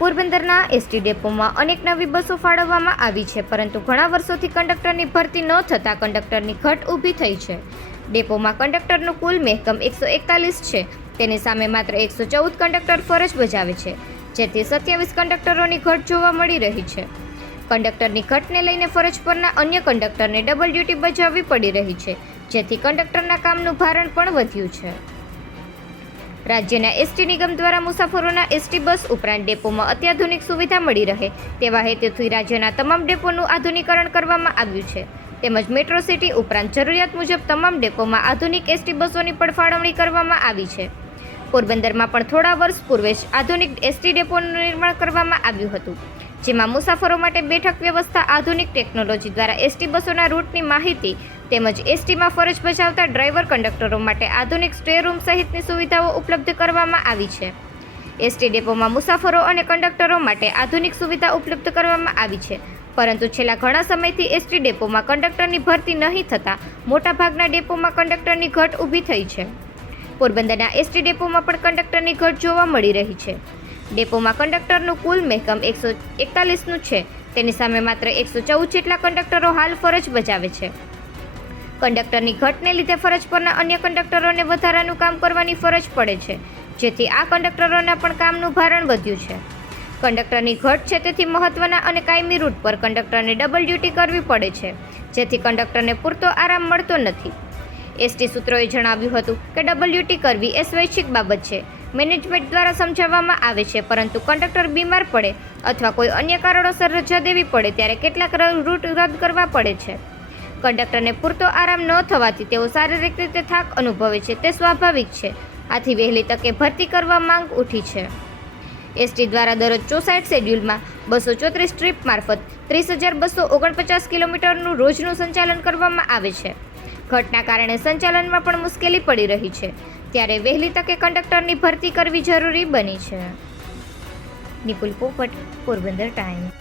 પોરબંદરના એસટી ડેપોમાં અનેક નવી બસો ફાળવવામાં આવી છે, પરંતુ ઘણા વર્ષોથી કંડક્ટરની ભરતી ન થતાં કંડક્ટરની ઘટ ઊભી થઈ છે. ડેપોમાં કંડક્ટરનું કુલ મહેકમ એકસો એકતાલીસ છે. તેની સામે માત્ર એકસો ચૌદ કંડક્ટર ફરજ બજાવે છે, જેથી સત્યાવીસ કંડક્ટરોની ઘટ જોવા મળી રહી છે. કંડક્ટરની ઘટને લઈને ફરજ પરના અન્ય કંડક્ટરને ડબલ ડ્યુટી બજાવવી પડી રહી છે, જેથી કંડક્ટરના કામનું ભારણ પણ વધ્યું છે. રાજ્યના એસટી નિગમ દ્વારા મુસાફરોના એસટી બસ ઉપરાંત ડેપોમાં અત્યાધુનિક સુવિધા મળી રહે તેવા હેતુથી રાજ્યના તમામ ડેપોનું આધુનિકરણ કરવામાં આવ્યું છે. તેમજ મેટ્રો સિટી ઉપરાંત જરૂરિયાત મુજબ તમામ ડેપોમાં આધુનિક એસટી બસોની પણ ફાળવણી કરવામાં આવી છે. પોરબંદરમાં પણ થોડા વર્ષ પૂર્વે જ આધુનિક એસટી ડેપોનું નિર્માણ કરવામાં આવ્યું હતું. જેમાં મુસાફરો માટે બેઠક વ્યવસ્થા આધુનિક ટેકનોલોજી દ્વારા એસટી બસોના રૂટની માહિતી તેમજ એસટીમાં ફરજ બજાવતા ડ્રાઈવર કંડક્ટરો માટે આધુનિક સ્ટે રૂમ સહિતની સુવિધાઓ ઉપલબ્ધ કરવામાં આવી છે. એસટી ડેપોમાં મુસાફરો અને કંડક્ટરો માટે આધુનિક સુવિધા ઉપલબ્ધ કરવામાં આવી છે. પરંતુ છેલ્લા ઘણા સમયથી એસટી ડેપોમાં કંડક્ટરની ભરતી નહીં થતાં મોટાભાગના ડેપોમાં કંડક્ટરની ઘટ ઊભી થઈ છે. પોરબંદરના એસટી ડેપોમાં પણ કંડક્ટરની ઘટ જોવા મળી રહી છે. ડેપોમાં કંડક્ટરનું કુલ મહેકમ એકસો એકતાલીસનું છે. તેની સામે માત્ર એકસો ચૌદ જેટલા કંડક્ટરો હાલ ફરજ બજાવે છે. કંડક્ટરની ઘટને લીધે ફરજ પરના અન્ય કંડક્ટરોને વધારાનું કામ કરવાની ફરજ પડે છે, જેથી આ કંડક્ટરોના પણ કામનું ભારણ વધ્યું છે. કંડક્ટરની ઘટ છે તેથી મહત્વના અને કાયમી રૂટ પર કંડક્ટરને ડબલ ડ્યુટી કરવી પડે છે, જેથી કંડક્ટરને પૂરતો આરામ મળતો નથી. એસટી સૂત્રોએ જણાવ્યું હતું કે ડબલ ડ્યુટી કરવી એ સ્વૈચ્છિક બાબત છે મેનેજમેન્ટ દ્વારા સમજાવવામાં આવે છે, પરંતુ કંડક્ટર બીમાર પડે અથવા કોઈ અન્ય કારણોસર રજા દેવી પડે ત્યારે કેટલાક રૂટ રદ કરવા પડે છે. કંડક્ટરને પૂરતો આરામ ન થવાથી તેઓ શારીરિક રીતે થાક અનુભવે છે, તે સ્વાભાવિક છે. આથી વહેલી તકે ભરતી કરવા માંગ ઉઠી છે. એસટી દ્વારા દરરોજ ચોસાઠ શેડ્યુલમાં બસો ચોત્રીસ ટ્રીપ મારફત ત્રીસ હજાર બસો ઓગણપચાસ કિલોમીટરનું રોજનું સંચાલન કરવામાં આવે છે. ઘટના કારણે સંચાલનમાં પણ મુશ્કેલી પડી રહી છે. ત્યારે વહેલી તકે કંડક્ટરની ભરતી કરવી જરૂરી બની છે. નિપુલ પોપટ પોરબંદર ટાઈમ્સ.